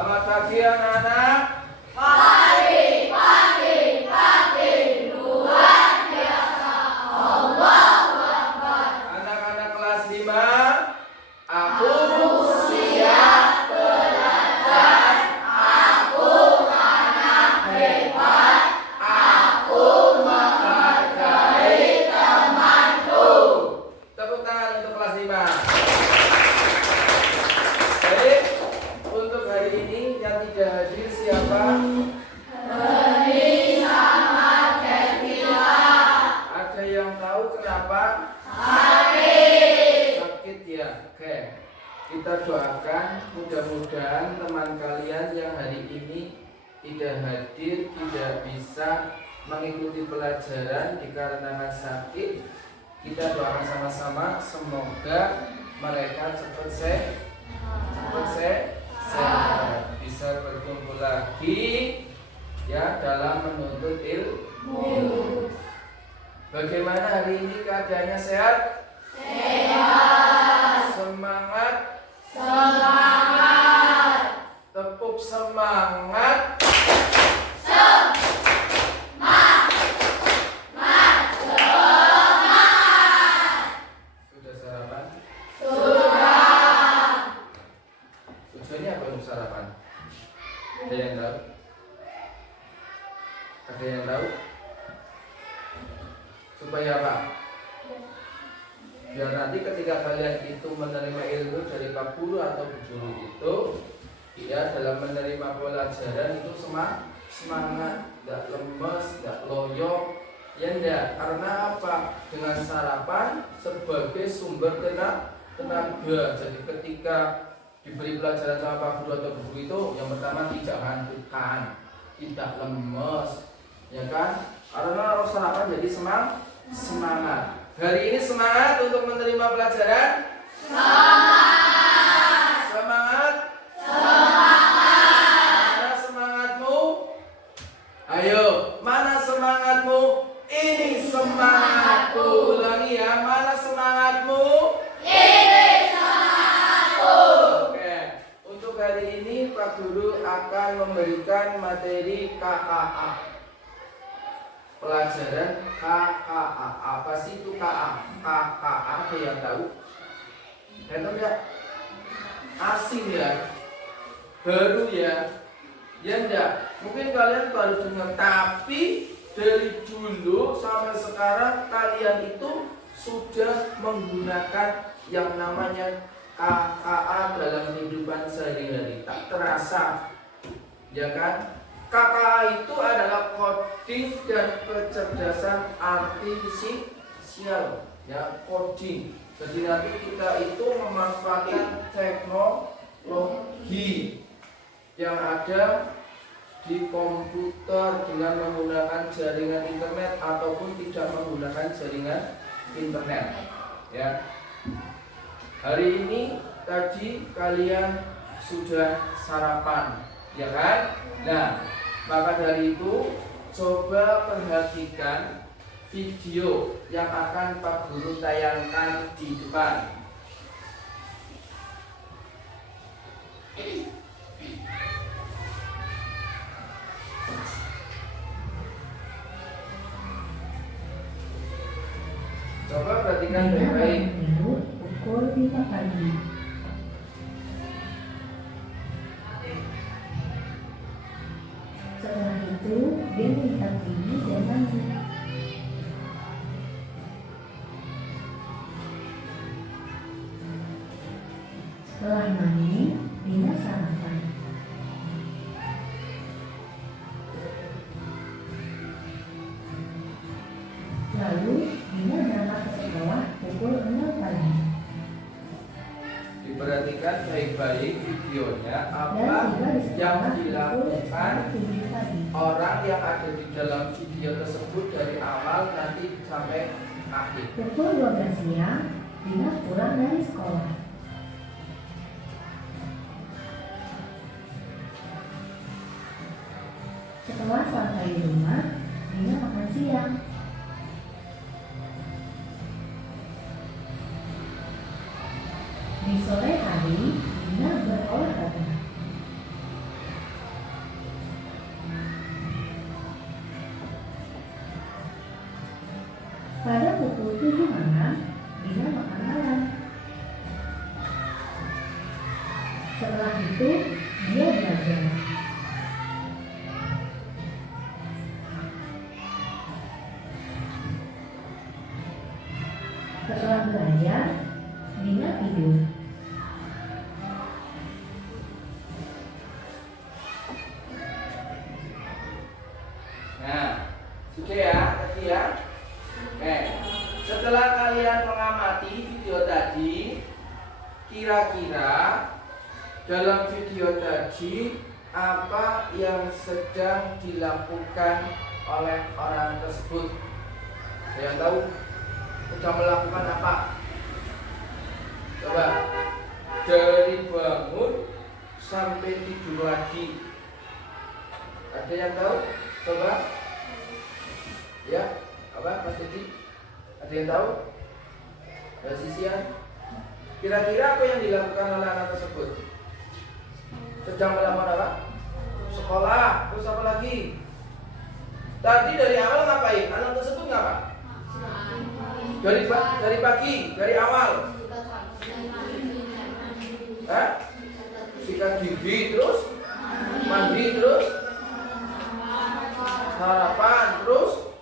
Selamat pagi anak-anak. Pagi, luar biasa. Allahu Akbar. Anak-anak kelas 5, aku siap belajar. Aku anak hebat. Aku menghargai temanku. tepuk tangan untuk kelas 5. Baik, untuk hari ini yang tidak hadir siapa? Beri sama Kevila. Ada yang tahu kenapa? Sakit ya. Oke. Kita doakan mudah-mudahan teman kalian yang hari ini tidak hadir, tidak bisa mengikuti pelajaran dikarenakan sakit. Kita doakan sama-sama semoga mereka cepat sehat, bisa berkumpul lagi ya dalam menuntut ilmu. Bagaimana hari ini keadaannya sehat? Semangat. Tepuk semangat. Sudah sarapan? Tujuannya apa untuk sarapan? Ada yang tahu? Ada yang tahu? Supaya apa? Biar nanti ketika kalian itu menerima ilmu dari Pak Guru atau Bu Guru itu, ya dalam menerima pelajaran itu semangat, tidak lemes, tidak loyo, ya enggak. Karena apa? Dengan sarapan sebagai sumber tenaga. Jadi ketika diberi pelajaran sama Pak Guru atau Bu Guru itu, yang pertama tidak ngantukkan, tidak lemes, ya kan? Karena sarapan jadi semangat. Hari ini semangat untuk menerima pelajaran. Semangat. Mana semangatmu? Ayo, mana semangatmu? Ini semangatku. Ulangi ya, mana semangatmu? Ini semangatku. Oke, untuk hari ini Pak Guru akan memberikan materi KKA. Pelajaran KKA. Apa sih itu KKA? Ada yang tahu? Tahu ya? Asing ya? Baru ya? Ya enggak? Mungkin kalian baru dengar, tapi dari dulu sampai sekarang kalian itu sudah menggunakan yang namanya KKA dalam kehidupan sehari-hari. Tak terasa, ya kan? KKA itu adalah coding dan kecerdasan artifisial, ya, coding. Jadi nanti kita itu memanfaatkan teknologi yang ada di komputer dengan menggunakan jaringan internet ataupun tidak menggunakan jaringan internet, ya. Hari ini tadi kalian sudah sarapan, ya kan? Nah, maka dari itu coba perhatikan video yang akan Pak Guru tayangkan di depan. Coba perhatikan baik-baik. Pukul 5 pagi. Setelah itu, dia melihat gigi dan mandi. Setelah mandi, Dina sarapan. Lalu, Dina berangkat ke sekolah pukul 6 pagi. Diperhatikan baik-baik videonya apa yang dilakukan orang yang ada di dalam video tersebut dari awal nanti sampai akhir. Pukul 12 siang, Dina pulang dari sekolah. Setelah sampai di rumah, Dina makan siang. Di sore hari, Dina berolahraga. Pada pukul 7 malam, Dina makan malam. Setelah itu, dia belajar. Setelah belajar, Dina tidur. Nah, sudah ya, tadi ya. Oke, setelah kalian mengamati video tadi, kira-kira dalam video tadi apa yang sedang dilakukan oleh orang tersebut? Ada yang tahu? Sedang melakukan apa? Coba, dari bangun sampai tidur lagi. Ada yang tahu? Coba. Ya, apa Mas Didi? Ada yang tahu? Ada sisian? Kira-kira apa yang dilakukan oleh anak tersebut? Sedang melakukan apa? Sekolah. Terus apa lagi? Tadi dari awal ngapain? Anak tersebut ngapa? Dari pagi, dari awal. Hah? Sikat gigi, terus mandi, terus sarapan, terus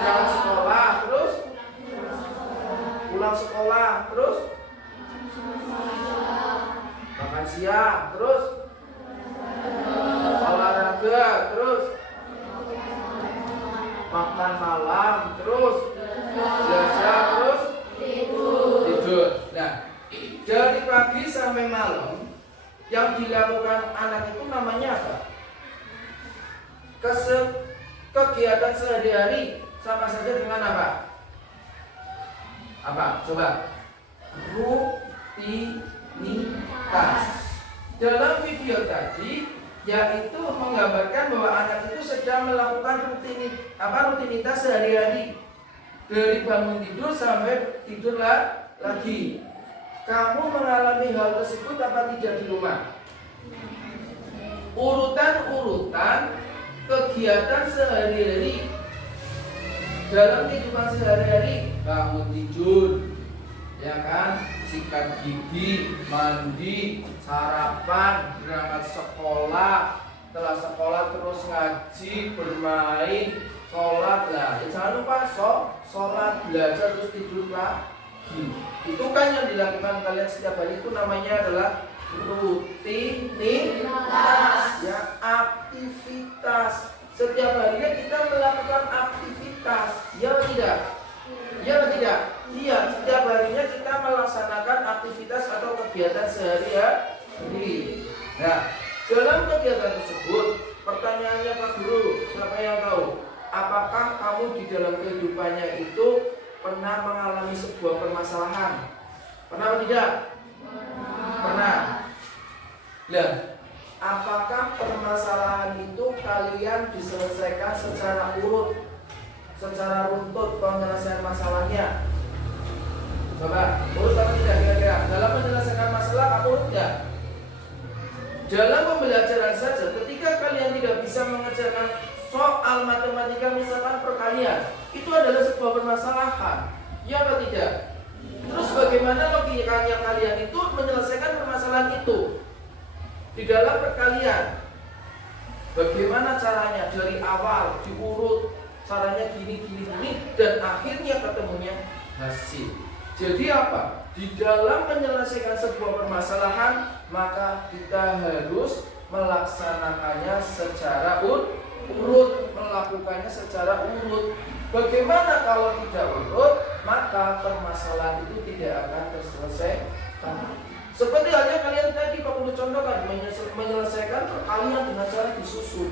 berangkat sekolah, terus pulang sekolah, terus makan siang, terus olahraga, terus makan malam, terus belajar, terus tidur. Nah, dari pagi sampai malam yang dilakukan anak itu namanya apa? Kegiatan sehari-hari sama saja dengan apa? Apa? Coba. Rutinitas. Dalam video tadi yaitu menggambarkan bahwa anak itu sedang melakukan rutinitas sehari-hari. Dari bangun tidur sampai tidur lagi. Kamu mengalami hal tersebut apa tidak di rumah? Urutan-urutan kegiatan sehari-hari dalam kehidupan sehari-hari, bangun tidur, ya kan, sikat gigi, mandi, sarapan, berangkat sekolah, setelah sekolah terus ngaji, bermain, sholat lah. Ya, jangan lupa sholat, belajar terus tidur lagi. Itu kan yang dilakukan kalian setiap hari, itu namanya adalah rutinitas, ya, aktivitas. Setiap harinya kita melakukan aktivitas, ya atau tidak? Ya atau tidak? Iya, setiap harinya kita melaksanakan aktivitas atau kegiatan sehari-hari. Nah, dalam kegiatan tersebut, pertanyaannya Pak Guru, siapa yang tahu? Apakah kamu di dalam kehidupannya itu pernah mengalami sebuah permasalahan? Pernah atau tidak? Pernah. Nah, apakah permasalahan itu kalian diselesaikan secara urut, secara runtut penyelesaian masalahnya? Coba, urut atau tidak kira-kira? Dalam menyelesaikan masalah, kamu urut tidak? Dalam pembelajaran saja, ketika kalian tidak bisa mengerjakan soal matematika misalkan perkalian, itu adalah sebuah permasalahan, ya atau tidak? Terus bagaimana logikanya kalian itu menyelesaikan permasalahan itu di dalam perkalian? Bagaimana caranya? Dari awal diurut, caranya gini, dan akhirnya ketemunya hasil. Jadi apa? Di dalam menyelesaikan sebuah permasalahan, maka kita harus melaksanakannya secara urut, melakukannya secara urut. Bagaimana kalau tidak urut, maka permasalahan itu tidak akan terselesaikan. Seperti halnya kalian tadi Pak Guru contohkan, menyelesaikan perkalian dengan cara disusun.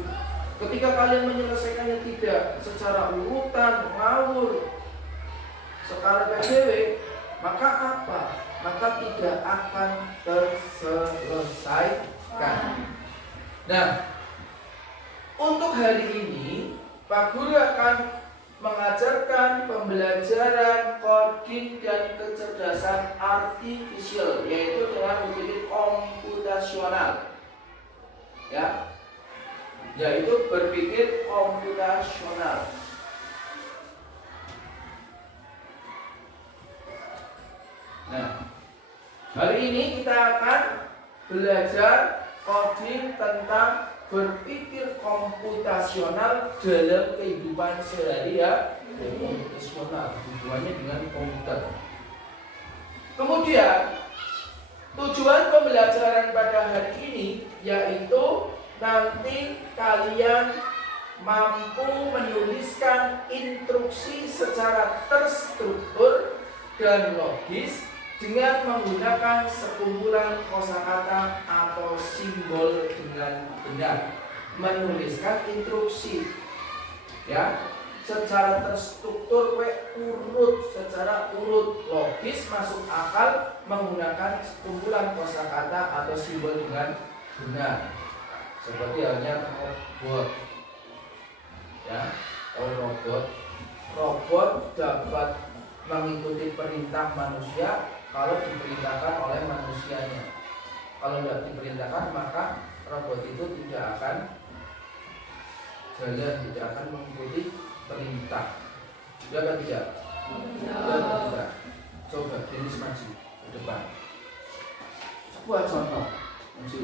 Ketika kalian menyelesaikannya tidak secara urutan, ngawur, skala PJW, maka apa? Maka tidak akan terselesaikan. Nah, untuk hari ini Pak Guru akan mengajarkan pembelajaran coding dan kecerdasan artifisial, yaitu dengan berpikir komputasional, ya, yaitu berpikir komputasional. Nah, hari ini kita akan belajar coding tentang berpikir komputasional dalam kehidupan sehari-hari ya, komputasional hubungannya dengan komputer. Kemudian tujuan pembelajaran pada hari ini yaitu nanti kalian mampu menuliskan instruksi secara terstruktur dan logis dengan menggunakan sekumpulan kosakata atau simbol dengan benar. Menuliskan instruksi ya secara terstruktur, secara urut logis masuk akal menggunakan sekumpulan kosakata atau simbol dengan benar. Seperti halnya robot ya, robot dapat mengikuti perintah manusia kalau diperintahkan oleh manusianya. Kalau tidak diperintahkan maka robot itu tidak akan jalan, tidak akan mengikuti perintah. Sudah atau tidak? Tidak. Coba Denis maju ke depan. Sebuah contoh maju.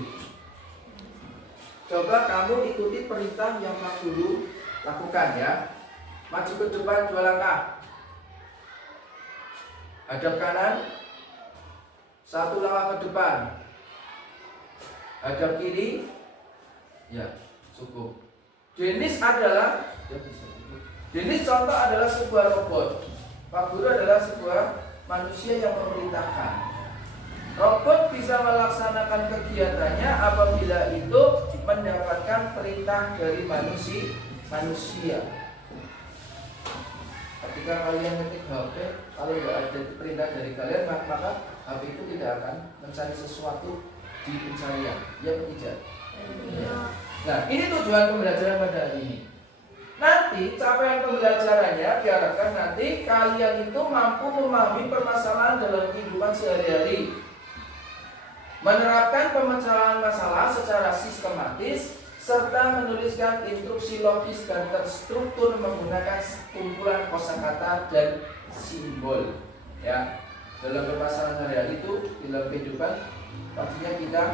Coba kamu ikuti perintah yang Pak Guru lakukan ya. Maju ke depan 2 langkah. Hadap kanan 1 langkah ke depan. Hadap kiri. Ya, cukup. Denis contoh adalah sebuah robot. Pak Guru adalah sebuah manusia yang memerintahkan. Robot bisa melaksanakan kegiatannya apabila itu mendapatkan perintah dari manusia. Ketika kalian ketik HP, kalau tidak ada perintah dari kalian, maka HP itu tidak akan mencari sesuatu di pencarian. Ya atau tidak? Ya. Nah, ini tujuan pembelajaran pada hari ini. Nanti capaian pembelajarannya diharapkan nanti kalian itu mampu memahami permasalahan dalam kehidupan sehari-hari, menerapkan pemecahan masalah secara sistematis, serta menuliskan instruksi logis dan terstruktur menggunakan kumpulan kosakata dan simbol. Ya, dalam permasalahan sehari-hari itu dalam kehidupan pastinya kita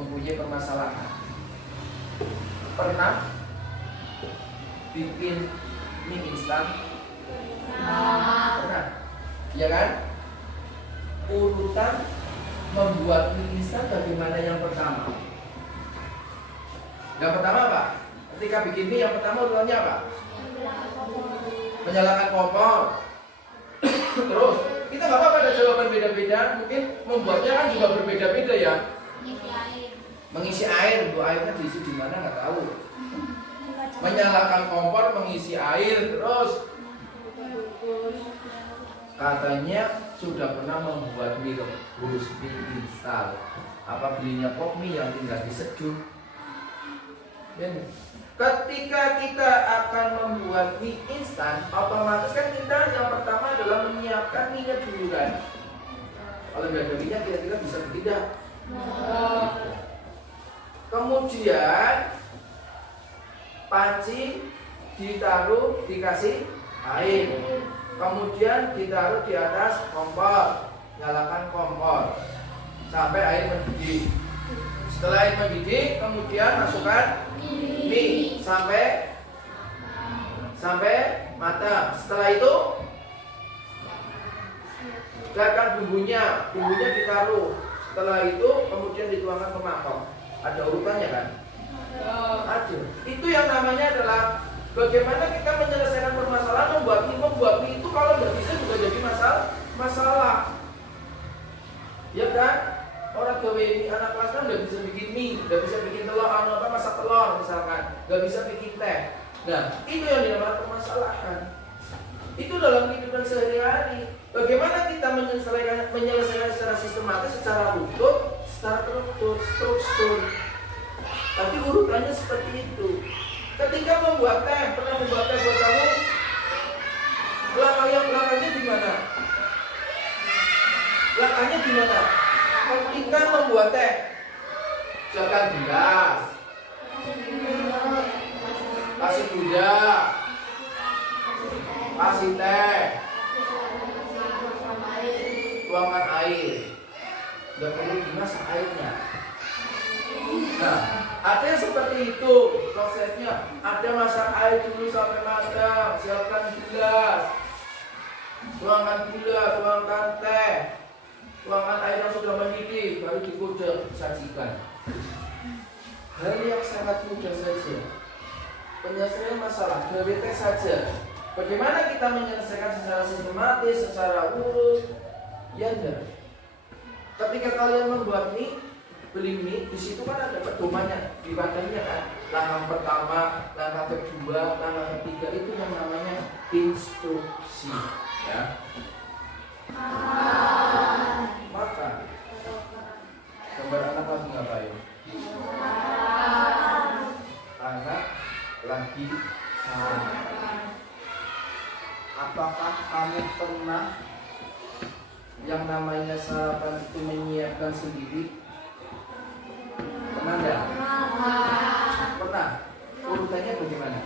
mempunyai permasalahan. Pernah bikin mie instan? Pernah? Ya kan? Urutan membuat mie instan bagaimana yang pertama? Yang pertama apa? Ketika bikin mie yang pertama urutannya apa? Menyalakan kompor. Terus kita nggak apa-apa ada jawaban beda-beda. Mungkin membuatnya kan juga berbeda-beda ya. Mengisi air, bu airnya diisi di mana nggak tahu. Menyalakan kompor, mengisi air, terus katanya sudah pernah membuat mie rebus, mie instan. Apa belinya pop mie yang tinggal diseduh? Ketika kita akan membuat mie instan, otomatis kan kita yang pertama adalah menyiapkan minyak dulu kan. Kalau nggak ada minyak kira-kira bisa tidak? Kemudian panci ditaruh dikasih air, kemudian ditaruh di atas kompor, nyalakan kompor sampai air mendidih. Setelah air mendidih, kemudian masukkan mie sampai matang. Setelah itu siapkan bumbunya ditaruh. Setelah itu kemudian dituangkan ke mangkok. Ada urutannya kan? Ada. Itu yang namanya adalah bagaimana kita menyelesaikan permasalahan membuat mie itu kalau nggak bisa juga jadi masalah. Ya kan? Orang gawe anak kelas kan nggak bisa bikin mie, nggak bisa bikin telur, masak telur misalkan, nggak bisa bikin teh. Nah, itu yang dinamakan permasalahan. Itu dalam kehidupan sehari-hari. Bagaimana kita menyelesaikan secara sistematis, secara utuh, secara terstruktur. Tapi urutannya seperti itu. Ketika membuat teh, pernah membuat teh buat kamu? Langkahnya gimana? Langkahnya gimana? Ketika membuat teh, siapkan gelas, kasih gula, kasih teh, tuangkan air. Nggak perlu dimasak airnya. Nah, ada yang seperti itu prosesnya. Ada masak air dulu sampai matang, siapkan gelas, tuangkan gula, tuangkan teh, tuangkan air yang sudah mendidih, baru dikucek, sajikan. Hal yang sangat mudah saja. Penyelesaian masalah dari teh saja. Bagaimana kita menyelesaikan secara sistematis, secara urut? Ya enggak. Ketika kalian membuat mie, beli mie, di situ kan ada pedomannya, di badannya kan. Langkah pertama, langkah kedua, langkah ketiga itu yang namanya instruksi. Ya. Maka gambar anak lagi ngapain? Anak lagi sarapan. Apakah kamu pernah yang namanya sarapan itu menyiapkan sendiri? Pernah enggak? Pernah. Urutannya bagaimana?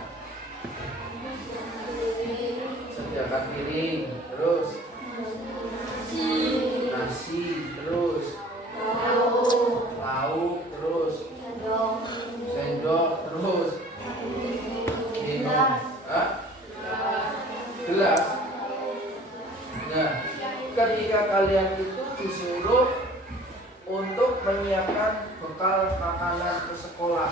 Sediakan piring, terus nasi, terus lauk, terus sendok, terus minum, gelas. Nah, ketika kalian itu disuruh untuk menyiapkan bekal makanan ke sekolah,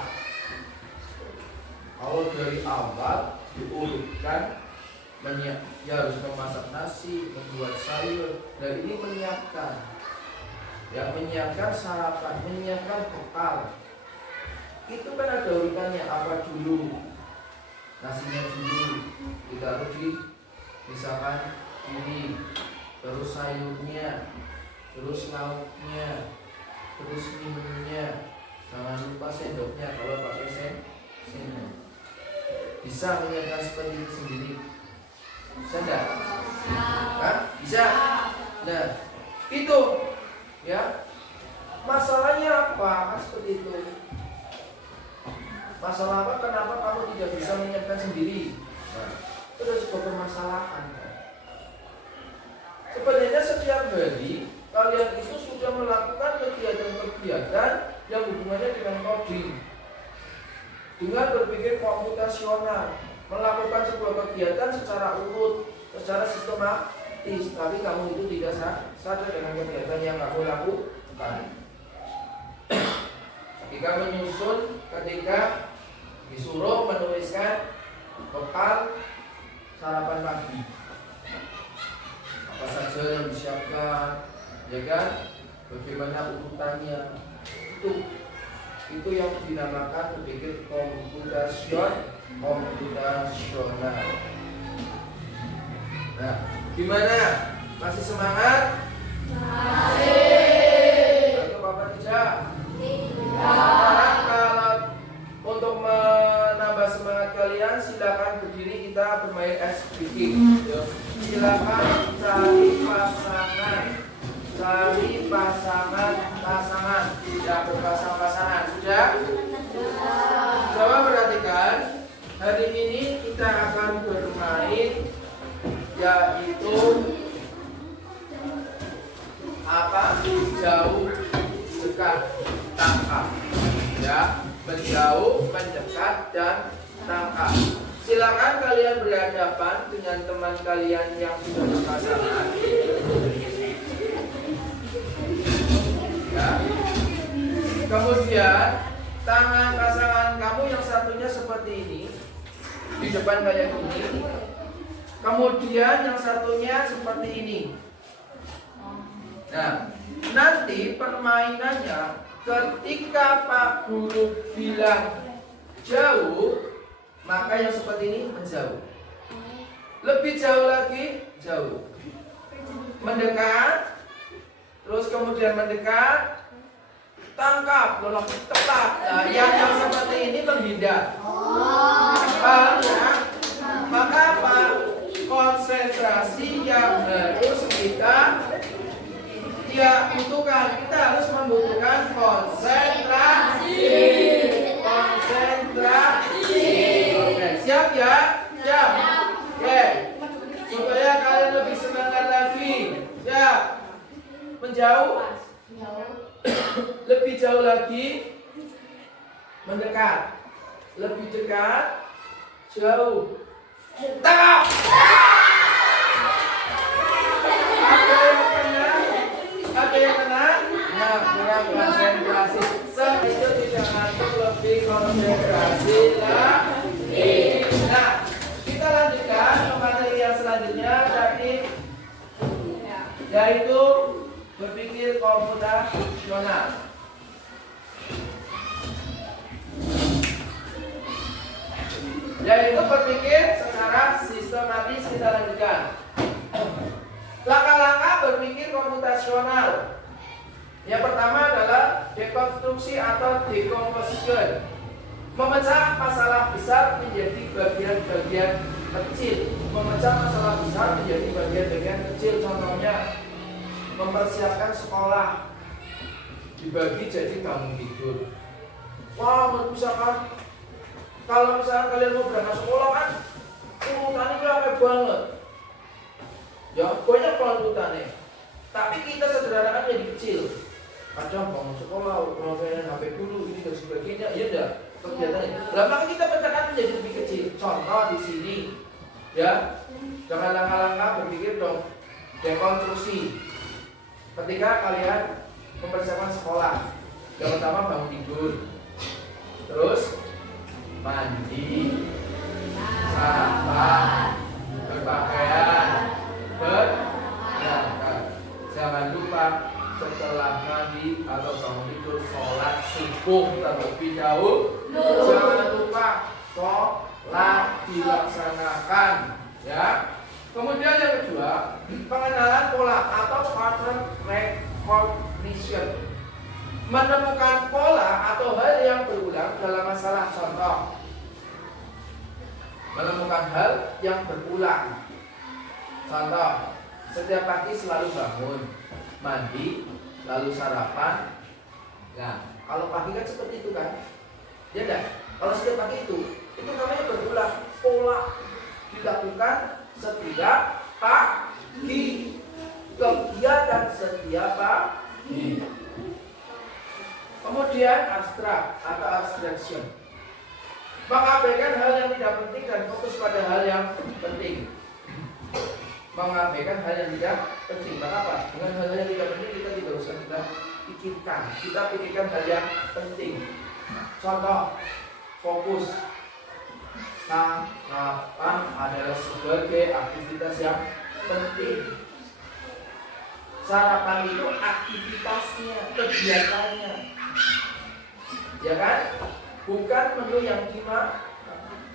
kalau dari awal diurutkan, ya harus memasak nasi, membuat sayur, dan ini menyiapkan, ya menyiapkan sarapan, menyiapkan bekal. Itu kan ada urutannya, apa dulu? Nasinya dulu, ditaruh di misalkan ini, terus sayurnya, terus lauknya, terus minumnya, jangan lupa sendoknya kalau pakai sendok. Bisa menyiapkan seperti itu sendiri? Bisa enggak? Hah? Bisa? Nah, itu ya. Masalahnya apa? Kan seperti itu. Masalah apa? Kenapa kamu tidak bisa menyiapkan sendiri? Nah, itu adalah sebuah permasalahan. Sebenarnya setiap hari kalian itu sudah melakukan kegiatan-kegiatan yang hubungannya dengan coding, dengan berpikir komputasional, melakukan sebuah kegiatan secara urut, secara sistematis, tapi kamu itu tidak sadar dengan kegiatan yang kamu lakukan. Ketika menyusun, ketika disuruh menuliskan bekal sarapan pagi, apa saja yang disiapkan, ya kan? Bagaimana urutannya? Itu yang dinamakan berpikir komputasional. Nah, gimana? Masih semangat? Masih. Atau Bapak tidak? Sekarang kalau untuk menambah semangat kalian, silakan berdiri, kita bermain ice breaking. Silakan cari pasangan, tidak berpasang-pasangan. Sudah? Coba perhatikan. Hari ini kita akan bermain, yaitu apa? Jauh, dekat, tangkap. Ya, menjauh, mendekat, dan tangkap. Silakan kalian berhadapan dengan teman kalian yang sudah berpasangan. Ya. Kemudian tangan pasangan kamu yang satunya seperti ini di depan kayak gini. Kemudian yang satunya seperti ini. Nah, nanti permainannya ketika Pak Guru bilang jauh, maka yang seperti ini menjauh. Lebih jauh lagi, jauh. Mendekat, terus kemudian mendekat, tangkap, lalu tepat. Nah, yang seperti ini menghindar. Paham ya? Maka apa? Konsentrasi yang harus kita butuhkan. Kita harus membutuhkan konsentrasi. Oke, siap ya? Siap. Oke. Supaya kalian lebih semangat lagi. Siap. mendekat, lebih dekat, jauh. Tangkap. Ada yang kena? Nah, kurang konsentrasi. Itu tidak ngantuk, lebih konsentrasi lagi. Nah, kita lanjutkan ke materi yang selanjutnya tadi, yaitu berpikir komputasional. Yaitu berpikir secara sistematis. Kita lanjutkan. Langkah-langkah berpikir komputasional. Yang pertama adalah dekonstruksi atau decomposition. Memecah masalah besar menjadi bagian-bagian kecil. Memecah masalah besar menjadi bagian-bagian kecil. Contohnya, mempersiapkan sekolah dibagi jadi bangun tidur. Wah, misalkan kalau misalkan kalian mau berangkat sekolah kan urutannya ramai banget. Ya, banyak urutannya. Tapi kita sederhanakan jadi kecil. Kadang bangun sekolah, pengen HP dulu, ini dan sebagainya. Iya enggak? Kegiatannya. Lah maka kita pecahkan menjadi lebih kecil. Contoh di sini, ya, jangan langkah-langkah berpikir dong dekonstruksi. Ketika kalian mempersiapkan sekolah, yang pertama bangun tidur, terus mandi, sarapan, berpakaian, berangkat. Jangan lupa setelah mandi atau bangun tidur sholat subuh terlebih dahulu. Jangan lupa sholat dilaksanakan, ya. Kemudian yang kedua, pengenalan pola atau pattern recognition. Menemukan pola atau hal yang berulang dalam masalah. Contoh, menemukan hal yang berulang. Contoh, setiap pagi selalu bangun, mandi, lalu sarapan. Nah, kalau pagi kan seperti itu kan? Ya enggak? Kalau setiap pagi itu namanya berulang. Pola dilakukan setiap pagi. Kegiatan setiap pagi. Kemudian abstrak atau abstraction. Mengabaikan hal yang tidak penting dan fokus pada hal yang penting. Mengabaikan hal yang tidak penting. Mengapa? Dengan hal yang tidak penting kita tidak usah kita pikirkan. Kita pikirkan hal yang penting. Contoh, fokus. Sarapan adalah sebagai aktivitas yang penting. Sarapan itu aktivitasnya, kegiatannya, ya kan? Bukan menu yang dimakan.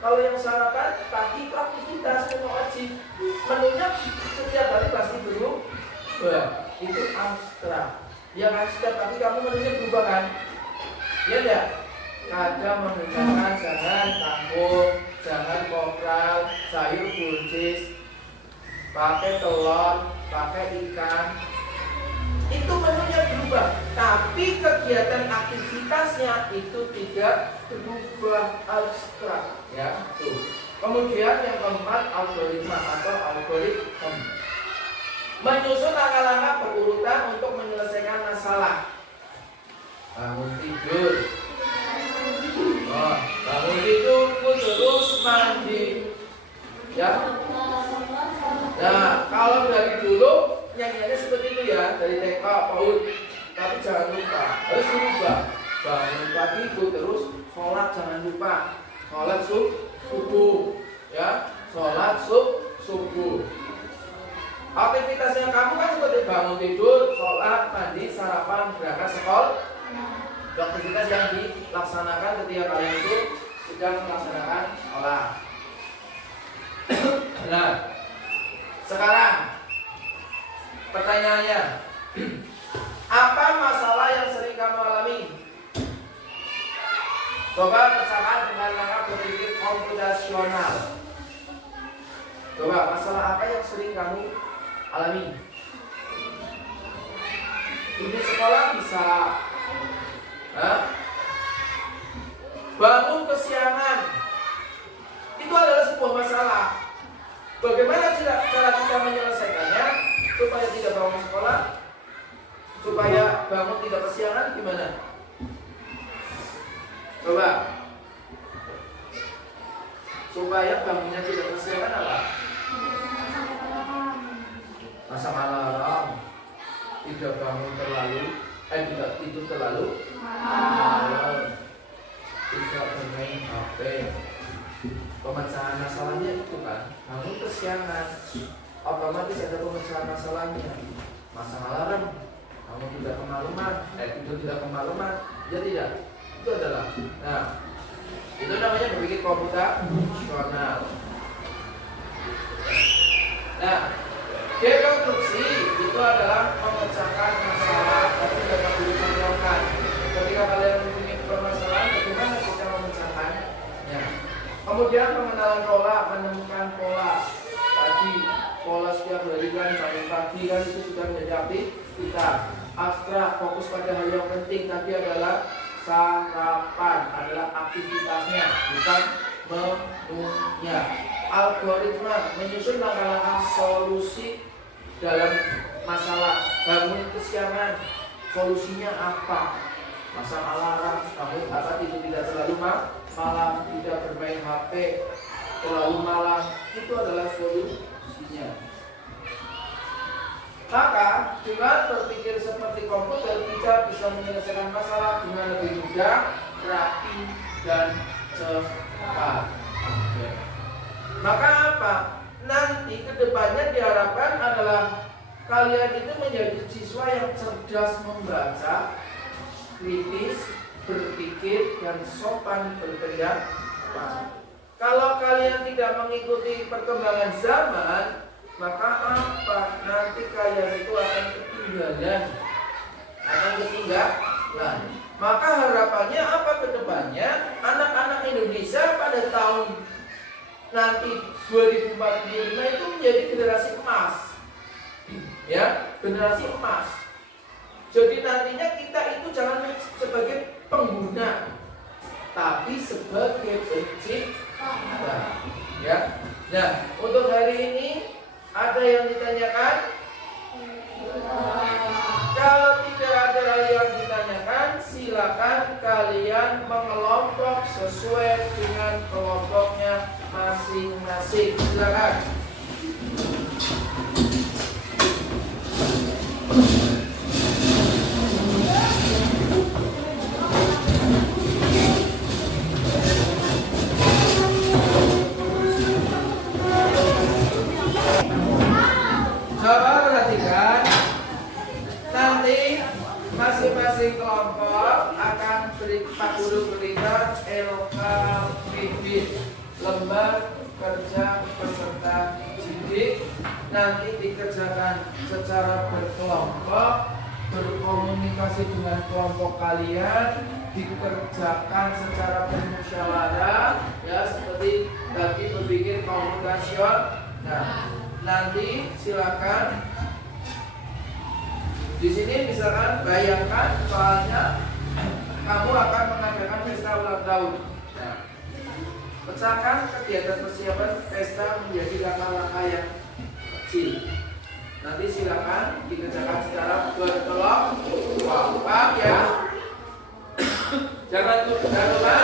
Kalau yang sarapan pagi itu aktivitas menu wajib. Menunya setiap hari pasti berubah. Itu abstrak. Ya kan, setiap pagi kamu menunya berubah kan? Ya enggak? Kadang menggunakan jangan kangkung, jangan kopral, sayur buncis, pakai telur, pakai ikan. Itu menunya berubah, tapi kegiatan aktivitasnya itu tidak berubah, abstrak, ya. Tuh. Kemudian yang keempat, algoritma atau algoritma. Menyusun langkah-langkah berurutan untuk menyelesaikan masalah. Bangun tidur. Oh, bangun tidur, terus mandi. Ya. Nah, kalau dari dulu nyanyiannya seperti itu ya, dari TK, PAUD. Tapi jangan lupa, harus dirubah. Bangun pagi itu terus sholat, jangan lupa. Sholat subuh, ya. Sholat subuh. Aktivitasnya kamu kan seperti bangun tidur, sholat, mandi, sarapan, berangkat sekolah. Aktivitas yang dilaksanakan ketika kalian itu sedang melaksanakan sekolah. Nah, sekarang pertanyaannya, apa masalah yang sering kamu alami? Coba pecahkan dengan langkah berpikir komputasional. Coba, masalah apa yang sering kamu alami? Di sekolah bisa, bangun kesiangan. Itu adalah sebuah masalah. Bagaimana cara kita menyelesaikannya supaya tidak bangun sekolah, supaya bangun tidak kesiangan? Gimana? Coba. Supaya bangunnya tidak kesiangan apa? Pasang alarm. Tidak bangun terlalu, tidak tidur terlalu malam. Tidak bermain HP. Pemecahan masalahnya itu kan, bangun kesiangan, otomatis ada pemecahan masalahnya. Masang alarm, kamu tidak kemalaman, tidur tidak kemalaman, ya tidak. Itu adalah, nah, itu namanya berpikir komputasional. Nah, dekonstruksi itu adalah memecahkan masalah, tapi dapat dicontohkan. Ketika kalian mempunyai permasalahan, bagaimana kita memecahkannya? Kemudian pengenalan pola, menemukan pola. Tadi pola setiap hari kan, bangun pagi kan itu sudah menjadi aktivitas. Abstrak, fokus pada hal yang penting tadi adalah sarapan, adalah aktivitasnya, bukan menunya. Algoritma, menyusun langkah-langkah solusi dalam masalah. Bangun kesiangan, solusinya apa? Masang alarm, bangun apa itu tidak terlalu malam, tidak bermain HP terlalu malam, itu adalah solusinya. Maka dengan berpikir seperti komputer, kita bisa menyelesaikan masalah dengan lebih mudah, rapi, dan cepat. Maka apa? Nanti kedepannya diharapkan adalah kalian itu menjadi siswa yang cerdas membaca, kritis, berpikir, dan sopan berpendapat. Kalau kalian tidak mengikuti perkembangan zaman, maka apa? Nanti kalian itu akan ketinggalan. Maka harapannya apa kedepannya? Anak-anak Indonesia pada tahun nanti 2045 itu menjadi generasi emas. Ya, generasi emas. Jadi nantinya kita itu jangan sebagai pengguna, tapi sebagai pencipta. Ya. Nah, untuk hari ini ada yang ditanyakan? Kalau tidak ada hal yang ditanyakan, silakan kalian mengelompok sesuai dengan kelompoknya masing-masing. Silakan. Coba perhatikan, nanti masing-masing kelompok akan Pak Guru berikan LKPD, lembar kerja peserta didik. Nanti dikerjakan secara berkelompok, berkomunikasi dengan kelompok kalian, dikerjakan secara bermusyawarah, ya seperti tadi berpikir komputasional. Nah, nanti silakan di sini misalkan bayangkan soalnya kamu akan mengadakan pesta ulang tahun. Nah, pecahkan kegiatan persiapan pesta menjadi langkah-langkah yang kecil. Nanti silakan dikerjakan secara berkelompok. Paham ya? Jangan lupa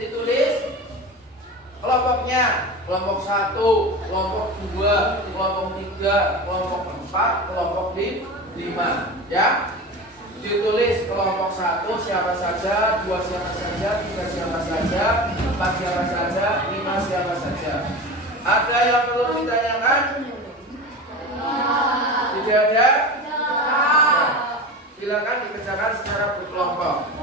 ditulis kelompoknya. Kelompok 1, kelompok 2, kelompok 3, kelompok 4, kelompok 5. Ya. Ditulis kelompok 1 siapa saja, 2 siapa saja, 3 siapa saja, 4 siapa saja, 5 siapa saja. Ada yang perlu ditanyakan? Tidak ada? Nah, silakan dikerjakan secara berkelompok.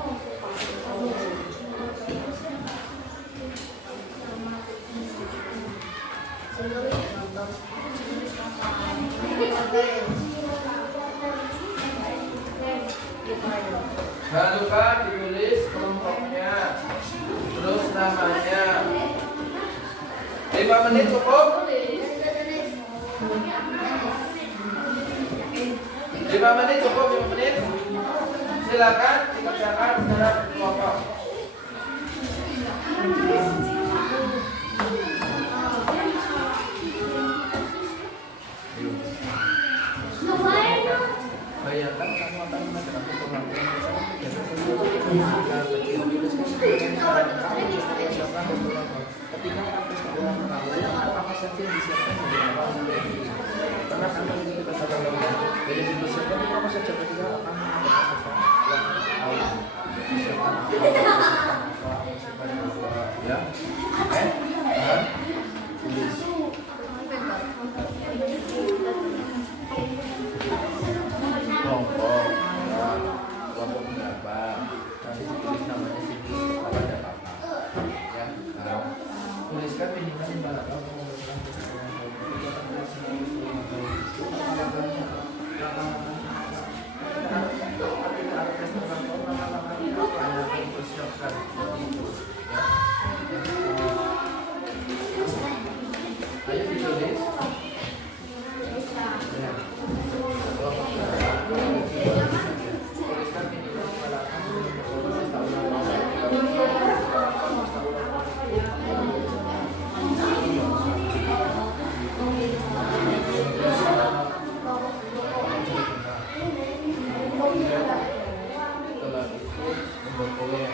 Jangan lupa ditulis kelompoknya, terus namanya. 5 menit cukup? 5 menit cukup, 5 menit. Silakan dikerjakan secara kelompok. Bayangkan kamu akan mengadakan kegiatan saja yang disiapkan dari awal sampai akhir. Karena kami ingin kita sadar bahwa dari dipersiapkan itu apa saja ketika akan ya, dan tulis kelompok, kelompok berapa, nanti ditulis namanya sini kepada kakak, ya. Nah, tuliskan minimal 5 tahun mengumpulkan keseluruhan ayo ditulis. Ya. Tuliskan minimal 5 setelah itu membuat proyek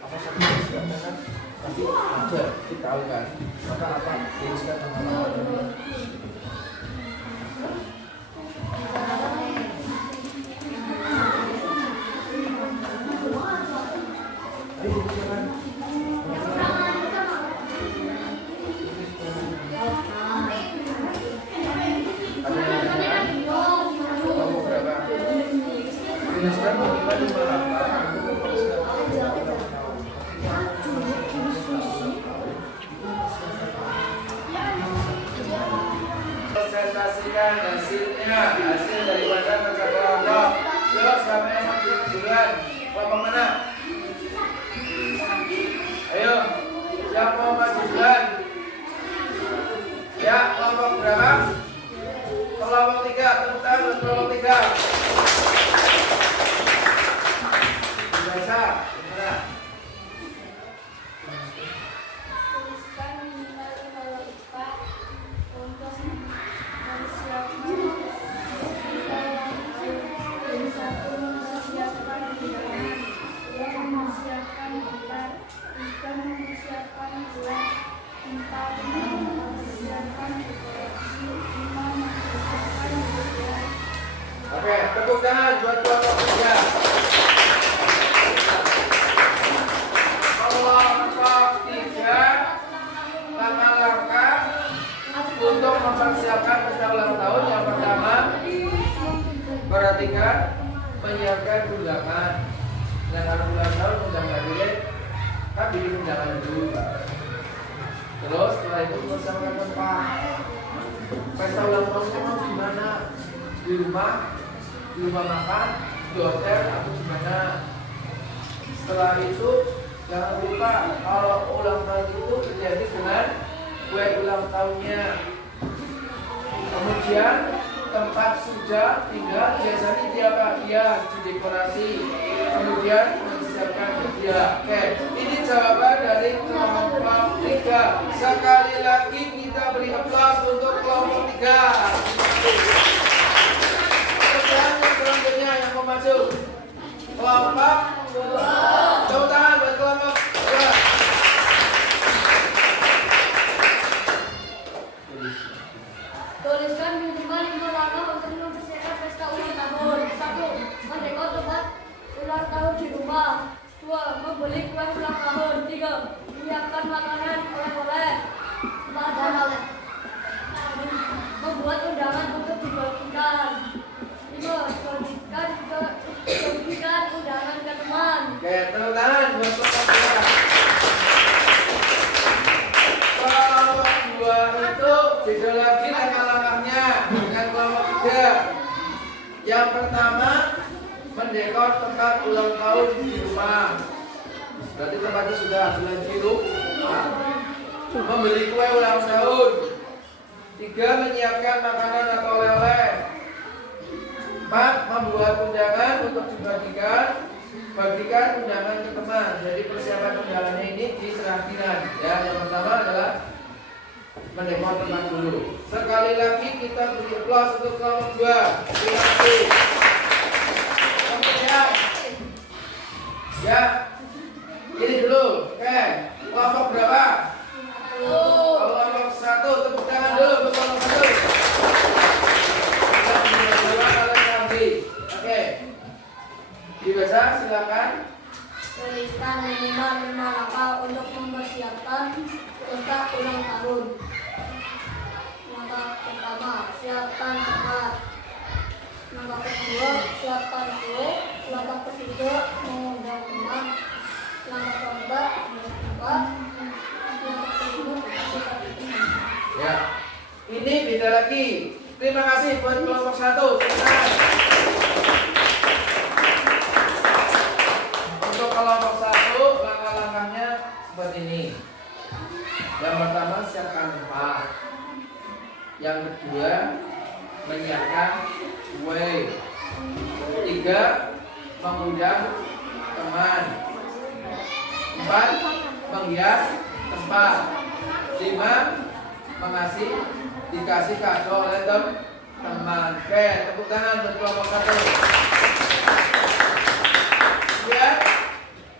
apa saja disiapkan pasti ada kita tahu kan maka apa tuliskan nama-nama. Ayo jangan tuliskan minimal 5 langkah untuk mempersiapkan kita menawan. Presentasikan hasilnya, hasil daripada kerja kelompok. Yuk sampai masuk bulan kelompok mana? Ayo, siapa mau masuk bulan? Ya, kelompok berapa? Kelompok 3, tepuk tangan buat kelompok 3. Biasa, gimana? Tuliskan minimal 5 langkah untuk mempersiapkan satu mempersiapkan undangan, dua mempersiapkan gitar, tiga mempersiapkan gelar, empat mempersiapkan dekorasi, lima mempersiapkan hiburan. Oke, tepuk tangan buat kelompok 3. Kelompok 3 langkah-langkah untuk mempersiapkan pesta ulang tahun. Yang pertama, perhatikan menyiapkan undangan. Nah, kalau ulang tahun undangan dulu, kan bikin undangan dulu. Terus setelah itu persiapkan tempat. Pesta ulang tahunnya mau di mana? Di rumah makan, di hotel atau di mana? Setelah itu jangan lupa kalau ulang tahun itu terjadi dengan kue ulang tahunnya. Kemudian tempat sudah tinggal biasanya dia didekorasi. Kemudian menyiapkan hadiah. Oke, ini jawaban dari kelompok 3. Sekali lagi kita beri aplaus untuk kelompok 3. Pertanyaan selanjutnya yang mau maju. Kelompok 2. Tepuk tangan buat kelompok 2. Tuliskan minimal 5 langkah untuk mempersiapkan pesta ulang tahun. 1. Mendekor tempat ulang tahun di rumah. 2. Membeli kue ulang tahun. 3. Menyiapkan makanan oleh-oleh. 4. Membuat undangan untuk dibagikan. 5. Bagikan undangan ke teman. Oke, tepuk tangan buat kelompok 2. Kelompok 2 itu beda lagi langkah-langkahnya dengan kelompok 3. Yang pertama, mendekor tempat ulang tahun di rumah. Berarti tempatnya sudah bulan biru. Membeli kue ulang tahun. 3. Menyiapkan makanan atau oleh-oleh. 4. Membuat undangan untuk bagikan undangan ke teman. Jadi persiapan undangannya ini diserahkan. Ya, yang pertama adalah mendekor tempat dulu. Sekali lagi kita beri aplaus untuk kelompok 2. Terima kasih. Kemudian, ya, ini dulu. Oke. Dibaca silakan. Tuliskan minimal 5 langkah untuk mempersiapkan pesta ulang tahun. Langkah pertama, siapkan tempat. Langkah kedua, siapkan kue. Langkah ketiga, mengundang teman. Langkah keempat, tempat. Langkah kelima, siapkan teman. Ya. Ini beda lagi. Terima kasih buat kelompok 1. Untuk kelompok 1, langkah-langkahnya seperti ini. Yang pertama, siapkan tempat. Yang kedua, menyiapkan kue. Tiga, mengundang teman. 4, menghias tempat. 5, dikasih kado oleh teman. Oke, tepuk tangan buat kelompok 1. Kemudian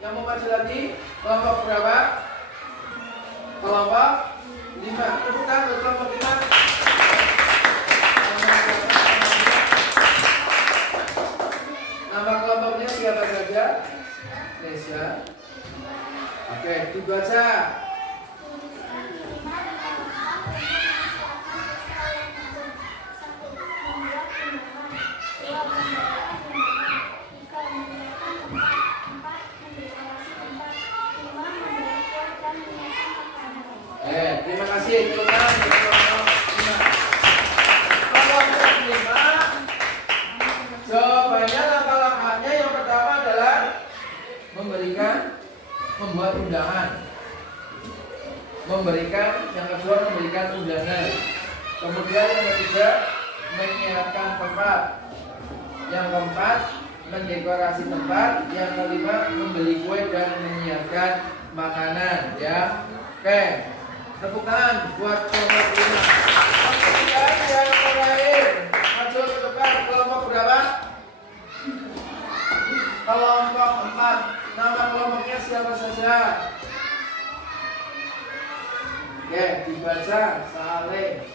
yang mau maju lagi, kelompok berapa? Kelompok 5. Tepuk tangan buat kelompok 5. Nama kelompoknya siapa saja? Nesya. Oke, dibaca. Terima kasih. Kelompok 5. Jawabannya langkah-langkahnya yang pertama adalah membuat undangan. Yang kedua memberikan undangan. Kemudian yang ketiga menyiapkan tempat. Yang keempat mendekorasi tempat. Yang kelima membeli kue dan menyiapkan makanan. Ya, oke. Tepuk tangan buat kelompok 5. Kemudian yang terakhir, maju ke depan, kelompok berapa? Kelompok 4. Nama kelompoknya siapa saja? Oke, dibaca Saleh.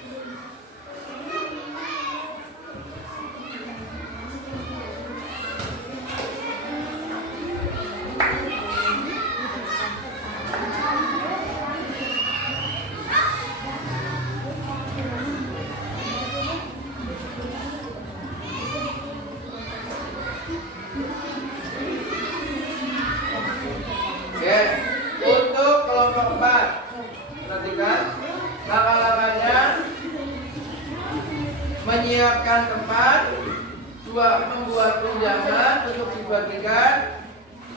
Oke, untuk kelompok 4, perhatikan langkah-langkahnya: menyiapkan tempat, 2, membuat undangan untuk dibagikan,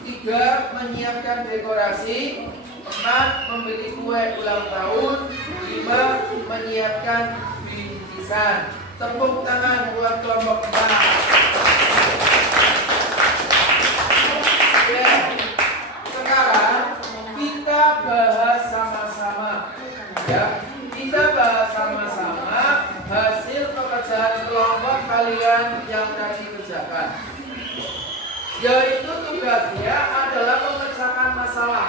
3, menyiapkan dekorasi, 4, membeli kue ulang tahun, 5, menyiapkan bingkisan. Tepuk tangan buat kelompok 4. Sekarang kita bahas sama-sama, ya. Kita bahas sama-sama hasil pekerjaan kelompok kalian yang tadi kerjakan. Yaitu tugasnya adalah memecahkan masalah.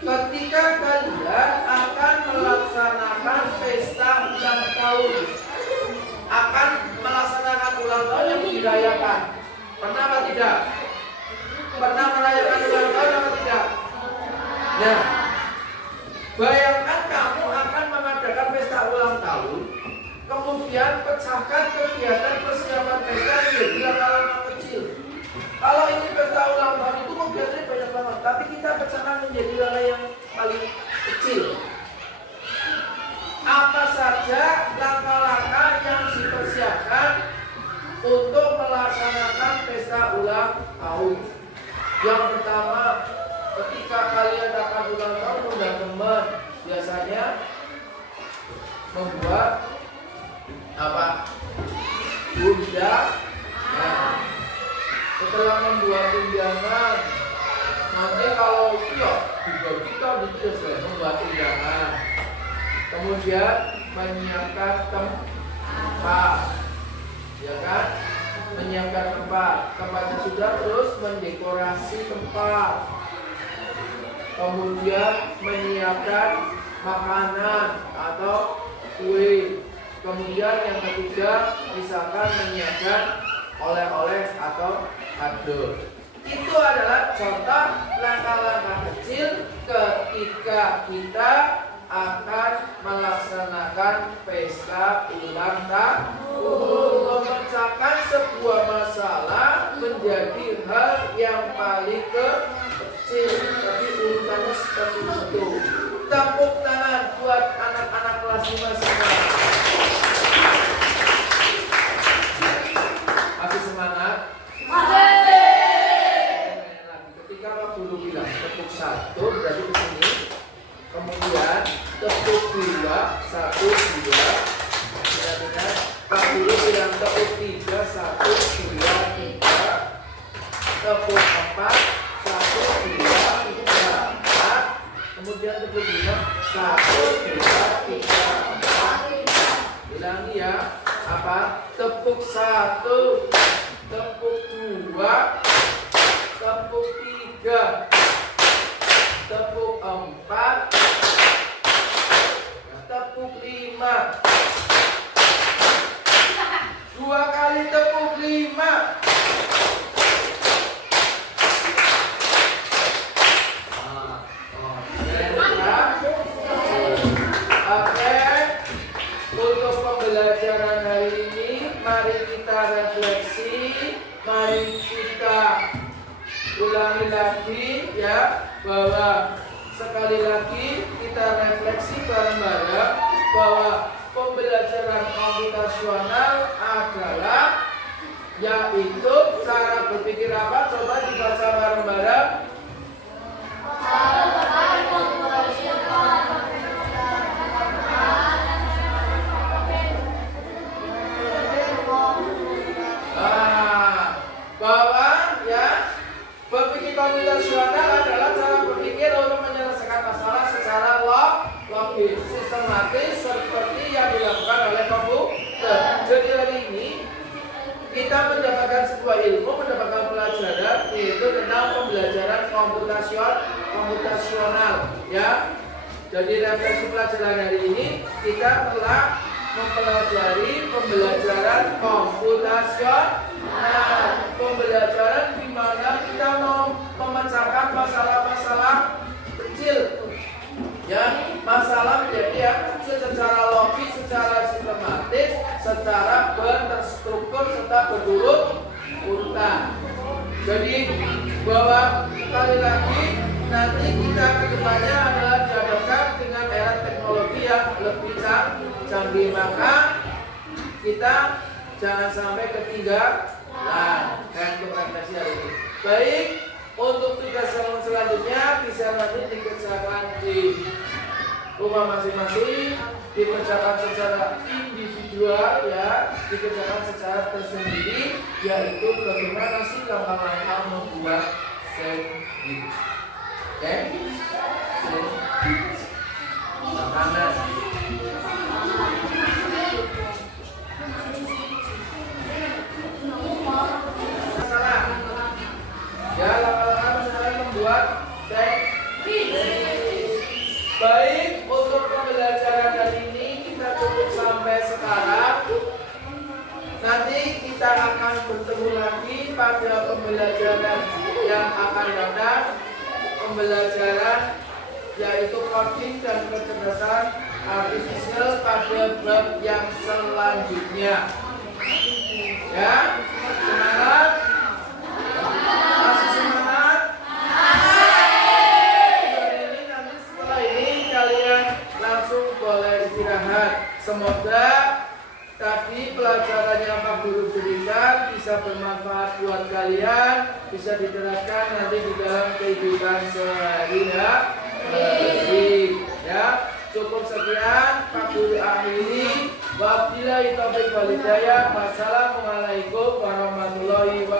Ketika kalian akan melaksanakan pesta ulang tahun, yang dirayakan. Pernah apa tidak? Pernah merayakan ulang tahun apa tidak? Nah, bayangkan kamu akan mengadakan pesta ulang tahun, kemudian pecahkan kegiatan persiapan pesta menjadi langkah-langkah kecil. Kalau ini pesta ulang tahun itu kegiatannya banyak banget, tapi kita pecahkan menjadi langkah yang paling kecil. Apa saja langkah-langkah yang dipersiapkan untuk melaksanakan pesta ulang tahun? Yang pertama, ketika kalian akan ulang tahun, undang teman. Biasanya membuat apa? Undangan. Nah, setelah membuat undangan, nanti kalau itu ya dibagikan itu ya membuat undangan. Kemudian menyiapkan tempat, ya kan? Menyiapkan tempatnya sudah, terus mendekorasi tempat. Kemudian menyiapkan makanan atau kue. Kemudian yang ketiga, misalkan menyiapkan oleh-oleh atau kado. Itu adalah contoh langkah-langkah kecil ketika kita akan melaksanakan pesta ulang tahun. Memecahkan sebuah masalah menjadi hal yang paling kecil, tapi urutannya seperti itu. Tepuk tangan buat anak-anak kelas 5 semua. Masih semangat? Ketika Pak Guru bilang tepuk 1 berarti di sini. Kemudian tepuk 2, 1, 2. Benar-benar Pak Guru bilang tepuk 3, 1, 2, 3. Tepuk 4, 1, 2, 3, 4. Kemudian tepuk 5, 1, 2, 3, 4. Ulangi ya. Apa? Tepuk 1, tepuk 2, tepuk 3, tepuk 4, tepuk 5. 2 kali tepuk 5. Oke. Untuk pembelajaran hari ini, mari kita refleksi, mari kita ulangi lagi ya, bahwa sekali lagi kita refleksi bareng-bareng bahwa pembelajaran komputasional adalah yaitu cara berpikir apa? Coba dibaca bareng-bareng. Bahwa ya berpikir komputasional adalah cara berpikir untuk menyelesaikan masalah secara logis, sistematis seperti yang dilakukan oleh komputer. Jadi hari ini kita mendapatkan sebuah ilmu, mendapatkan pelajaran yaitu tentang pembelajaran komputasional ya. Jadi refleksi pelajaran hari ini kita telah mempelajari pembelajaran komputasional. Pembelajaran di mana kita mau memecahkan masalah-masalah kecil ya, masalah menjadi yang kecil secara logis, secara sistematis, secara berterstruktur serta berurut-urutan. Jadi bahwa sekali lagi nanti kita kedepannya adalah dihadapkan dengan era teknologi yang lebih canggih, maka kita jangan sampai ketinggalan. Dan untuk refleksi hari ini. Baik, untuk tugas selanjutnya bisa nanti dikerjakan di rumah masing-masing, dikerjakan secara individual ya, dikerjakan secara tersendiri, yaitu bagaimana sih langkah-langkah membuat sandwich. Oke? Sandwich. Makanan. Ya, langkah-langkah misalnya membuat sandwich. Baik, untuk pembelajaran hari ini kita cukup sampai sekarang. Nanti kita akan bertemu lagi pada pembelajaran yang akan datang. Pembelajaran yaitu coding dan kecerdasan artifisial pada bab yang selanjutnya. Ya, semangat. Masih semangat? Ini nanti setelah ini kalian langsung boleh istirahat. Semoga tadi pelajaran yang Pak Guru berikan bisa bermanfaat buat kalian, bisa diterapkan nanti di dalam kehidupan sehari-hari. Ya, cukup sekian Pak Guru akhiri. Wabillahi taufiq wal hidayah. Wassalamualaikum warahmatullahi wabarakatuh.